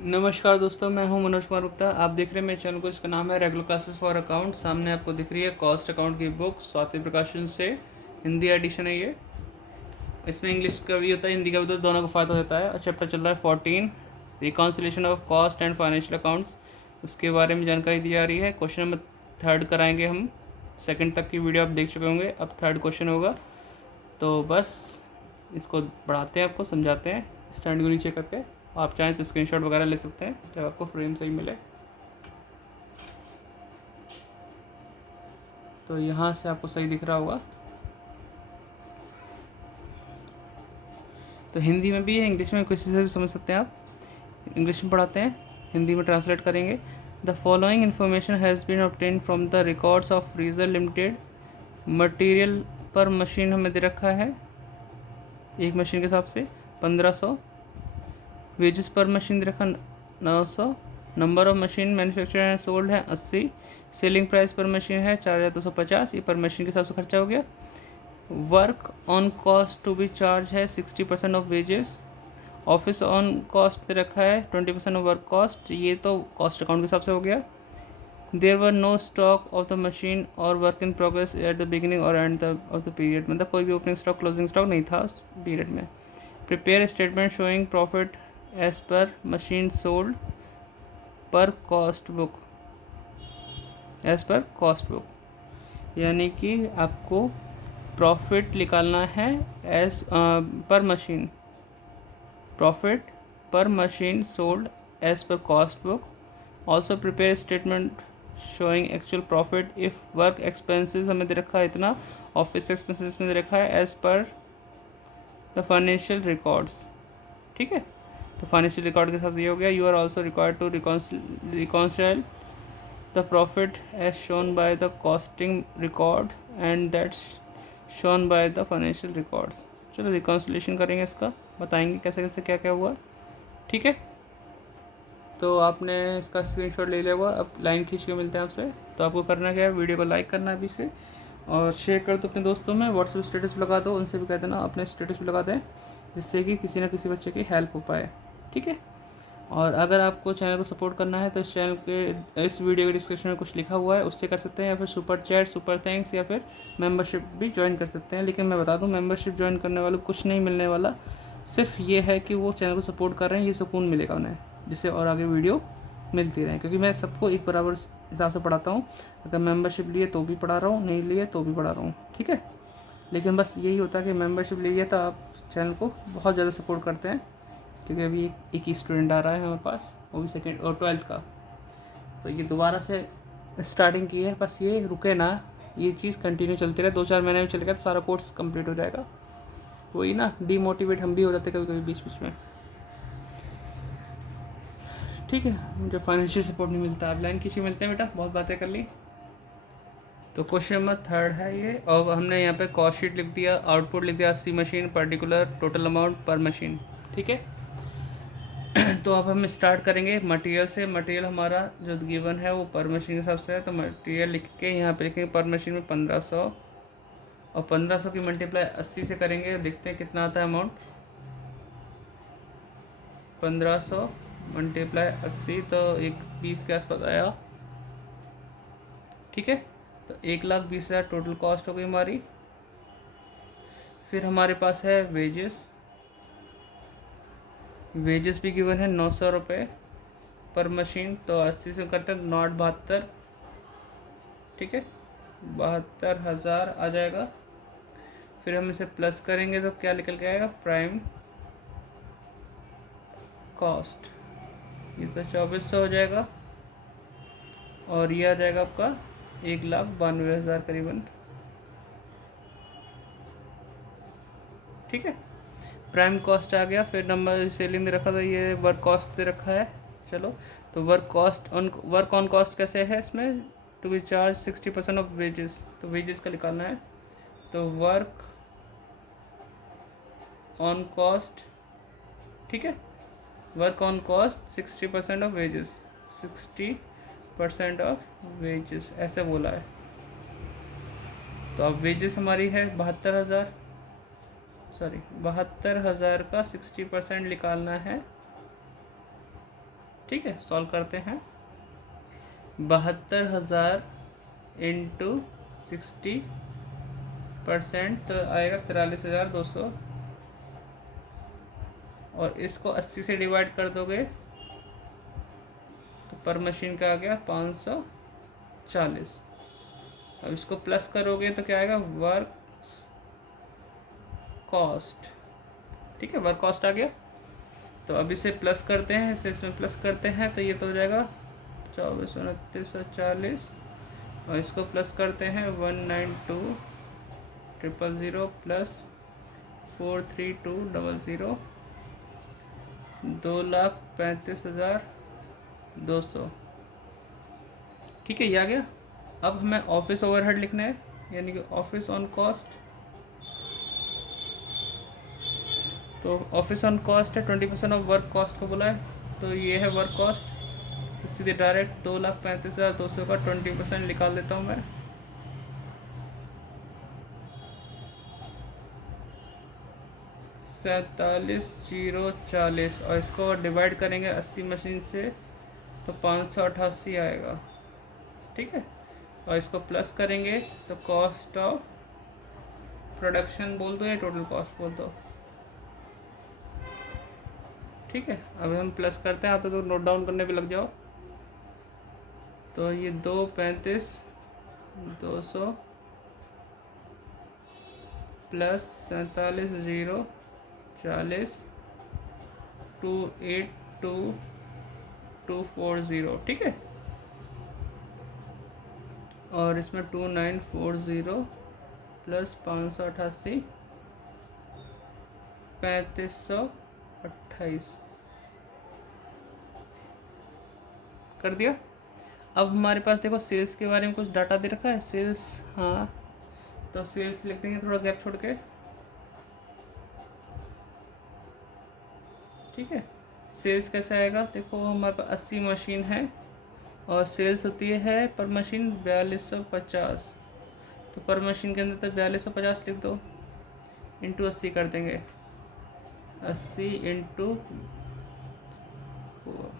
नमस्कार दोस्तों, मैं हूं मनोज कुमार गुप्ता। आप देख रहे हैं मेरे चैनल को। इसका नाम है रेगुलर क्लासेस फॉर अकाउंट। सामने आपको दिख रही है कॉस्ट अकाउंट की बुक, स्वाति प्रकाशन से। हिंदी एडिशन है ये। इसमें इंग्लिश का भी होता है, हिंदी का भी होता है, दोनों का फ़ायदा होता है। चैप्टर चल रहा है 14, reconciliation of cost and financial accounts. उसके बारे में जानकारी दी जा रही है। क्वेश्चन नंबर 3 कराएंगे हम। सेकंड तक की वीडियो आप देख चुके होंगे, अब 3rd क्वेश्चन होगा। तो बस इसको बढ़ाते हैं, आपको समझाते हैं स्टैंड को नीचे करके। आप चाहें तो स्क्रीनशॉट वगैरह ले सकते हैं जब आपको फ्रेम सही मिले। तो यहाँ से आपको सही दिख रहा होगा। तो हिंदी में भी है, इंग्लिश में किसी से भी समझ सकते हैं आप। इंग्लिश में पढ़ाते हैं, हिंदी में ट्रांसलेट करेंगे। The following information has been obtain from the records of freezer limited. Material पर मशीन हमें दे रखा है, एक मशीन के हिसाब से 1500। वेजेस पर मशीन दे रखा 900। Number of machine manufacture and sold है 80। सेलिंग प्राइस पर मशीन है 4250। ये पर मशीन के हिसाब से खर्चा हो गया। Work on cost to be charge है 60% of wages. Office on cost पे रखा है 20% ऑफ वर्क कॉस्ट। ये तो कॉस्ट अकाउंट के हिसाब से हो गया। There were no stock of the machine और work in progress at the beginning और एंड ऑफ द पीरियड। मतलब कोई भी ओपनिंग स्टॉक क्लोजिंग स्टॉक नहीं था उस पीरियड में। Prepare statement showing profit as per machine sold per cost book, as per cost book. यानी कि आपको प्रॉफिट निकालना है as per machine, profit per machine sold as per cost book. Also prepare statement showing actual profit if work expenses हमें दे रखा है इतना, ऑफिस एक्सपेंसेस में दे रखा है एज पर द फाइनेंशियल रिकॉर्ड्स। ठीक है, तो फाइनेंशियल रिकॉर्ड के हिसाब से ये हो गया। You are also required to reconcile the profit as shown by the costing record and that's shown by the financial records. चलो रिकॉन्सिलेशन करेंगे, इसका बताएंगे कैसे कैसे क्या क्या हुआ। ठीक है, तो आपने इसका स्क्रीनशॉट ले लिया हुआ। अब लाइन खींच के मिलते हैं आपसे। तो आपको करना क्या है, वीडियो को लाइक करना है अभी से, और शेयर कर दो अपने दोस्तों में। व्हाट्सएप स्टेटस पर लगा दो, उनसे भी कह देना अपने स्टेटस पर लगा दें, जिससे कि किसी न किसी बच्चे की हेल्प हो पाए। ठीक है, और अगर आपको चैनल को सपोर्ट करना है तो इस चैनल के इस वीडियो के डिस्क्रिप्शन में कुछ लिखा हुआ है, उससे कर सकते हैं, या फिर सुपर चैट, सुपर थैंक्स, या फिर मेंबरशिप भी ज्वाइन कर सकते हैं। लेकिन मैं बता दूं, मेंबरशिप ज्वाइन करने वालों को कुछ नहीं मिलने वाला। सिर्फ ये है कि वो चैनल को सपोर्ट कर रहे हैं, ये सुकून मिलेगा उन्हें, जिससे और आगे वीडियो मिलती रहे। क्योंकि मैं सबको एक बराबर हिसाब से पढ़ाता हूँ। अगर मेंबरशिप लिए तो भी पढ़ा रहा हूँ, नहीं लिए तो भी पढ़ा रहा हूँ। ठीक है, लेकिन बस यही होता है कि मेंबरशिप ले लिया तो आप चैनल को बहुत ज़्यादा सपोर्ट करते हैं। क्योंकि अभी एक ही स्टूडेंट आ रहा है हमारे पास, वो भी सेकेंड और 12th का। तो ये दोबारा से स्टार्टिंग की है, बस ये रुके ना, ये चीज़ कंटिन्यू चलती रहे। 2-4 महीने में चलेगा तो सारा कोर्स कंप्लीट हो जाएगा। वही ना, डीमोटिवेट हम भी हो जाते कभी कभी बीच बीच में। ठीक है, मुझे फाइनेंशियल सपोर्ट नहीं मिलता। अब लाइन किसी मिलते हैं बेटा, बहुत बातें कर ली। तो क्वेश्चन नंबर 3 है ये, और हमने यहाँ पे कॉस्ट शीट लिख दिया, आउटपुट लिख दिया 80 मशीन, पर्टिकुलर टोटल अमाउंट पर मशीन। ठीक है, तो अब हम स्टार्ट करेंगे मटेरियल से। मटेरियल हमारा जो गिवन है वो पर मशीन के हिसाब से है। तो मटेरियल लिख के यहाँ पे लिखेंगे पर मशीन में 1500, और 1500 की मल्टीप्लाई 80 से करेंगे, देखते हैं कितना आता है अमाउंट। 1500 मल्टीप्लाई 80 तो 120 के आसपास आया। ठीक है, तो 1,20,000 टोटल कॉस्ट हो गई हमारी। फिर हमारे पास है वेजेस। वेजेस भी गिवन है 900 रुपये पर मशीन। तो 80 से करते हैं 9,72। ठीक है, 72,000 आ जाएगा। फिर हम इसे प्लस करेंगे तो क्या निकल के आएगा, प्राइम कॉस्ट। ये तो 2400 हो जाएगा, और ये आ जाएगा आपका 1,92,000 करीबन। ठीक है, प्राइम कॉस्ट आ गया। फिर नंबर सेलिंग दे रखा था, ये वर्क कॉस्ट दे रखा है। चलो, तो वर्क ऑन कॉस्ट कैसे है इसमें, to be charge 60% of wages. तो वेजेस का निकालना है। तो वर्क ऑन कॉस्ट, ठीक है, work on cost 60% of wages, 60% of wages ऐसे बोला है। तो अब वेजेस हमारी है 72,000, सॉरी 72,000 का 60% निकालना है। ठीक है, सॉल्व करते हैं। 72,000 इंटू 60% तो आएगा 43,200, और इसको 80 से डिवाइड कर दोगे तो पर मशीन का आ गया 540। अब इसको प्लस करोगे तो क्या आएगा, वर्क कॉस्ट। ठीक है, वर्क कॉस्ट आ गया। तो अब इसे प्लस करते हैं, इसे इसमें प्लस करते हैं तो ये तो हो जाएगा 24,29,40, और इसको प्लस करते हैं 192,000 प्लस 432,00, 2,35,200। ठीक है, ये आ गया। अब हमें ऑफिस ओवरहेड लिखना है, यानी कि ऑफिस ऑन कॉस्ट। तो ऑफिस ऑन कॉस्ट है 20% ऑफ वर्क कॉस्ट को बोला है, तो ये है वर्क कॉस्ट। तो सीधे डायरेक्ट 2,35,200 का 20% निकाल देता हूँ मैं। $47,040, और इसको डिवाइड करेंगे 80 मशीन से तो 588 आएगा। ठीक है, और इसको प्लस करेंगे तो कॉस्ट ऑफ प्रोडक्शन बोल दो या टोटल कॉस्ट बोल दो। ठीक है, अब हम प्लस करते हैं, आप तो नोट डाउन करने पे लग जाओ। तो ये 2,35,200 प्लस 47,040 282,240। ठीक है, और इसमें 2,940 प्लस 588 3,528 कर दिया। अब हमारे पास देखो सेल्स के बारे में कुछ डाटा दे रखा है। सेल्स, हाँ, तो सेल्स लिख देंगे थोड़ा गैप छोड़ के। ठीक है, सेल्स कैसे आएगा, देखो हमारे पास 80 मशीन है और सेल्स होती है पर मशीन 4250, तो पर मशीन के अंदर तो 4250 लिख दो, इंटू 80 कर देंगे। 80 इंटू,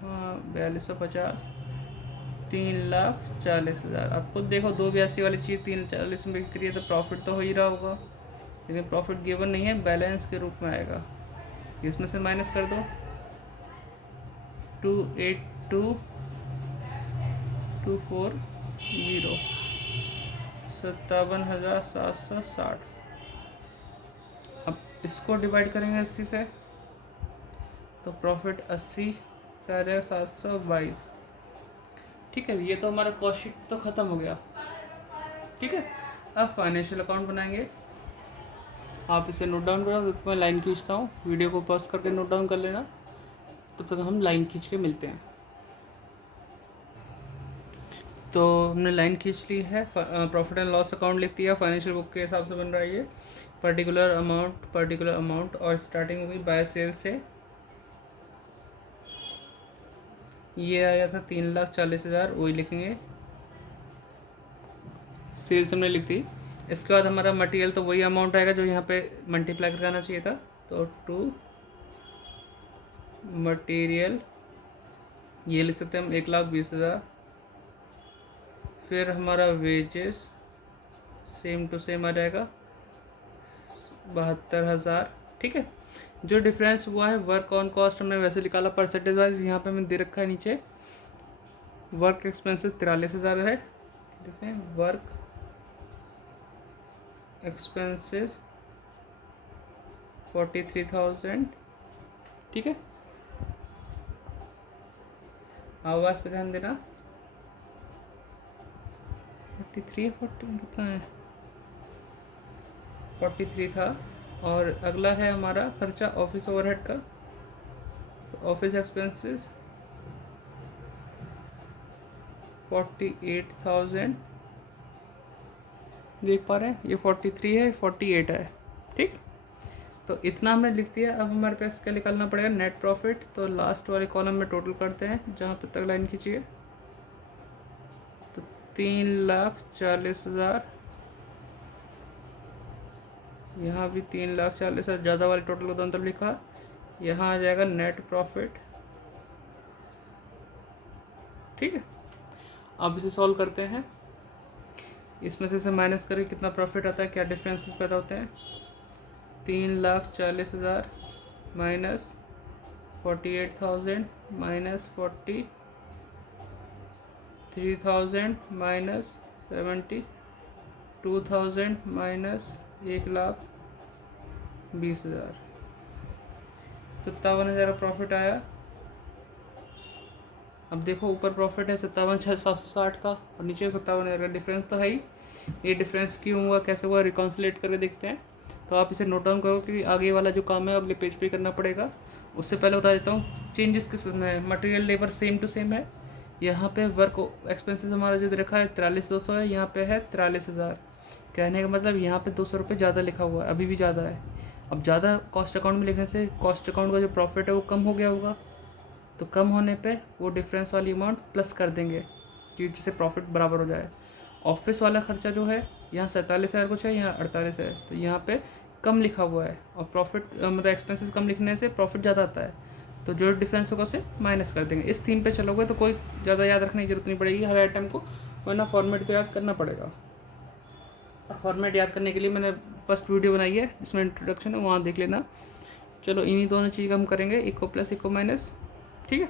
हाँ, 4250, 3,40,000। आप खुद देखो, 282 वाली चीज़ 340 में बिक्री है तो प्रॉफिट तो हो ही रहा होगा, लेकिन प्रॉफिट गिवन नहीं है, बैलेंस के रूप में आएगा। इसमें से माइनस कर दो, 282,240, 57,760। अब इसको डिवाइड करेंगे 80 से तो प्रॉफिट 80 का आ जाएगा 722। ठीक है, ये तो हमारा कॉस्ट शीट तो ख़त्म हो गया। ठीक है, अब फाइनेंशियल अकाउंट बनाएंगे। आप इसे नोट डाउन करो, तो मैं लाइन खींचता हूँ, वीडियो को पॉज करके नोट डाउन कर लेना, तब तक हम लाइन खींच के मिलते हैं। तो हमने लाइन खींच ली है, प्रॉफिट एंड लॉस अकाउंट लिख दिया, फाइनेंशियल बुक के हिसाब से बन रहा है ये, पर्टिकुलर अमाउंट, और स्टार्टिंग हुई बाय सेल से। ये आया था 3,40,000, वही लिखेंगे, सेल्स हमने लिख दी। इसके बाद हमारा मटेरियल तो वही अमाउंट आएगा जो यहाँ पे मल्टीप्लाई करना चाहिए था, तो 2 मटेरियल ये लिख सकते हैं हम 1,20,000। फिर हमारा वेजेस सेम टू सेम आ जाएगा 72,000। ठीक है, जो डिफरेंस हुआ है वर्क ऑन कॉस्ट हमने वैसे निकाला परसेंटेज वाइज, यहाँ पे मैंने दे रखा है नीचे। वर्क एक्सपेंसेस 43,000 है, देखें, वर्क एक्सपेंसेस 43,000। ठीक है, आवाज़ पे ध्यान देना, 43 कहाँ है, 43 था। और अगला है हमारा खर्चा ऑफिस ओवरहेड का, ऑफिस एक्सपेंसेस 48,000, देख पा रहे हैं, ये 43 है, 48 है। ठीक, तो इतना हमने लिख दिया। अब हमारे पास क्या निकालना पड़ेगा, नेट प्रॉफिट। तो लास्ट वाले कॉलम में टोटल करते हैं, जहाँ पे तक लाइन खींचिए, तो 3,40,000, यहाँ भी 3,40,000, ज़्यादा वाले टोटल को दोनों तरफ लिखा। यहाँ आ जाएगा नेट प्रॉफिट ठीक है, अब इसे सॉल्व करते हैं। इसमें से माइनस करके कितना प्रॉफिट आता है, क्या डिफरेंसेस पैदा होते हैं। 3,40,000 माइनस 48,000 माइनस 43,000 माइनस 72,000 माइनस 1,20,000, 57,000 का प्रॉफिट आया। अब देखो ऊपर प्रॉफिट है 57,760 का और नीचे 57,000 का, डिफरेंस तो है ही। ये डिफरेंस क्यों हुआ, कैसे हुआ, रिकॉन्सिलेट करके देखते हैं। तो आप इसे नोट डाउन करो कि आगे वाला जो काम है अगले पेज पे करना पड़ेगा। उससे पहले बता देता हूँ चेंजेस किस में है। Material labour same to same है। यहाँ पे वर्क एक्सपेंसेस हमारा जो रखा है 43,200 है, यहाँ पे है 43,000। कहने का मतलब यहाँ पे 200 रुपये ज़्यादा लिखा हुआ है, अभी भी ज़्यादा है। अब ज़्यादा कॉस्ट अकाउंट में लिखने से कॉस्ट अकाउंट का जो प्रॉफिट है वो कम हो गया होगा, तो कम होने पे वो डिफरेंस वाली अमाउंट प्लस कर देंगे कि जिससे प्रॉफिट बराबर हो जाए। ऑफिस वाला खर्चा जो है यहाँ 47,000 कुछ है, यहाँ 48 है, तो यहाँ पे कम लिखा हुआ है और प्रॉफिट मतलब एक्सपेंसेस कम लिखने से प्रॉफिट ज़्यादा आता है, तो जो डिफरेंस होगा उसे माइनस कर देंगे। इस थीम पे चलोगे तो कोई ज़्यादा याद रखने की जरूरत नहीं पड़ेगी हर आइटम को, वरना फॉर्मेट तो याद करना पड़ेगा। फॉर्मेट याद करने के लिए मैंने फर्स्ट वीडियो बनाई है जिसमें इंट्रोडक्शन है, वहाँ देख लेना। चलो इन्हीं दोनों चीज़ हम करेंगे, इको प्लस इको माइनस, ठीक है।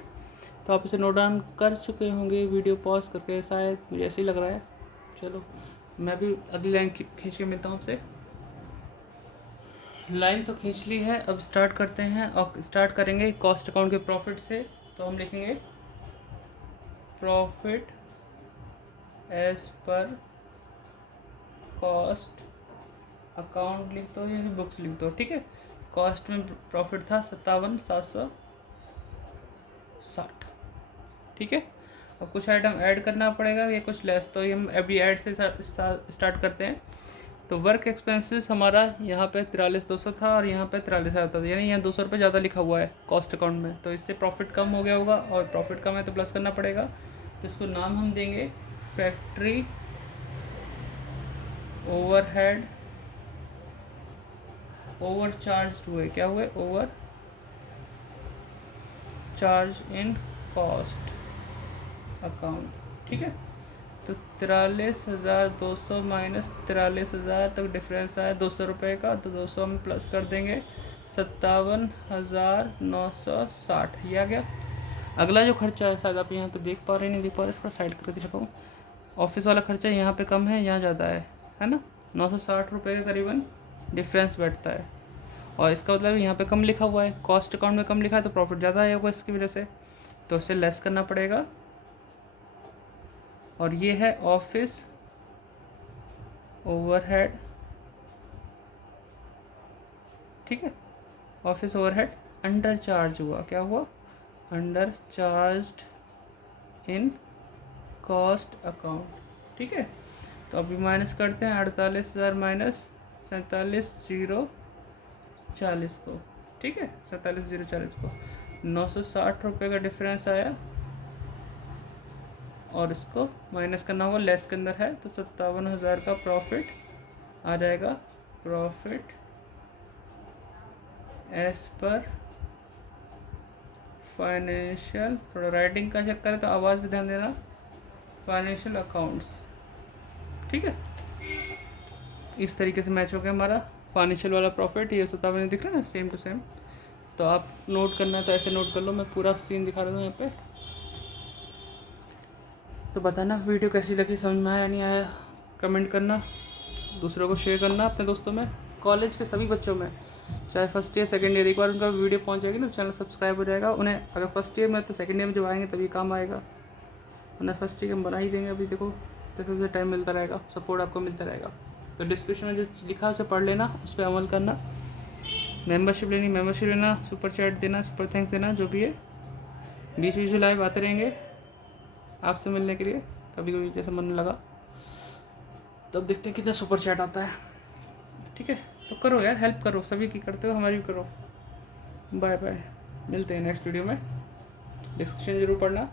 तो आप इसे नोट डाउन कर चुके होंगे वीडियो पॉज करके, शायद मुझे ऐसे ही लग रहा है। चलो मैं भी अगली लाइन खींच के मिलता हूँ आपसे। लाइन तो खींच ली है, अब स्टार्ट करते हैं और स्टार्ट करेंगे कॉस्ट अकाउंट के प्रॉफिट से। तो हम लिखेंगे profit as per cost account लिख दो या फिर बुक्स लिख दो, ठीक है। कॉस्ट में प्रॉफिट था 57,760, ठीक है। अब कुछ आइटम ऐड करना पड़ेगा या कुछ लेस, तो ये हम अभी ऐड से स्टार्ट करते हैं। तो वर्क एक्सपेंसेस हमारा यहाँ पे 43,200 था और यहाँ पे 43,000 था, यानी यहाँ 200 रुपये ज़्यादा लिखा हुआ है कॉस्ट अकाउंट में, तो इससे प्रॉफिट कम हो गया होगा और प्रॉफिट कम है तो प्लस करना पड़ेगा। तो इसको नाम हम देंगे फैक्ट्री ओवरहेड ओवर चार्ज हुए, क्या हुए, over charge in cost account, ठीक है। तो 43,200 माइनस 43,000 तक डिफरेंस आया 200 रुपये का, तो 200 हम प्लस कर देंगे 57,960, ये आ गया। अगला जो खर्चा है शायद आप यहाँ पे देख पा रहे नहीं देख पा रहे, थोड़ा साइड करके दिखाता हूँ। ऑफिस वाला खर्चा यहाँ पे कम है, यहाँ ज़्यादा है ना, 960 रुपये का करीबन डिफरेंस बैठता है। और इसका मतलब यहाँ पे कम लिखा हुआ है, कॉस्ट अकाउंट में कम लिखा है तो प्रॉफिट ज़्यादा आया होगा इसकी वजह से, तो इसे लेस करना पड़ेगा। और ये है ऑफिस ओवरहेड, ठीक है। ऑफिस ओवरहेड अंडर चार्ज हुआ, क्या हुआ, under charged in cost account, ठीक है। तो अभी माइनस करते हैं 48,000 माइनस 47,040 को, ठीक है, 47,040 को 960 रुपये का डिफरेंस आया और इसको माइनस करना होगा, लेस के अंदर है, तो 57,000 का प्रॉफिट आ जाएगा। प्रॉफिट एज पर फाइनेंशियल, थोड़ा राइटिंग का चक्कर है तो आवाज़ भी ध्यान देना, फाइनेंशियल अकाउंट्स, ठीक है। इस तरीके से मैच हो गया हमारा फाइनेंशियल वाला प्रॉफिट, ये 57 दिख रहा है ना, सेम टू सेम। तो आप नोट करना है तो ऐसे नोट कर लो, मैं पूरा सीन दिखा रहा हूँ यहाँ पे। तो बताना वीडियो कैसी लगी, समझ में आया नहीं आया, कमेंट करना, दूसरों को शेयर करना अपने दोस्तों में, कॉलेज के सभी बच्चों में, चाहे फर्स्ट ईयर सेकंड ईयर। एक बार उनका वीडियो पहुंच जाएगी ना तो चैनल सब्सक्राइब हो जाएगा उन्हें, अगर फर्स्ट ईयर में तो सेकंड ईयर में जब आएंगे तभी काम आएगा, उन्हें फर्स्ट ईयर हम बना ही देंगे। अभी देखो जैसे जैसे टाइम मिलता रहेगा सपोर्ट आपको मिलता रहेगा। तो डिस्क्रिप्शन में जो लिखा है उसे पढ़ लेना, उस पर अमल करना, मेंबरशिप लेना, सुपर चैट देना, सुपर थैंक्स देना, जो भी है। बीच बीच में लाइव आते रहेंगे आपसे मिलने के लिए, कभी कभी जैसा मन लगा तब देखते हैं कितना सुपर चैट आता है, ठीक है। तो करो यार, हेल्प करो, सभी की करते हो, हमारी भी करो। बाय बाय, मिलते हैं नेक्स्ट वीडियो में, डिस्क्रिप्शन जरूर पढ़ना।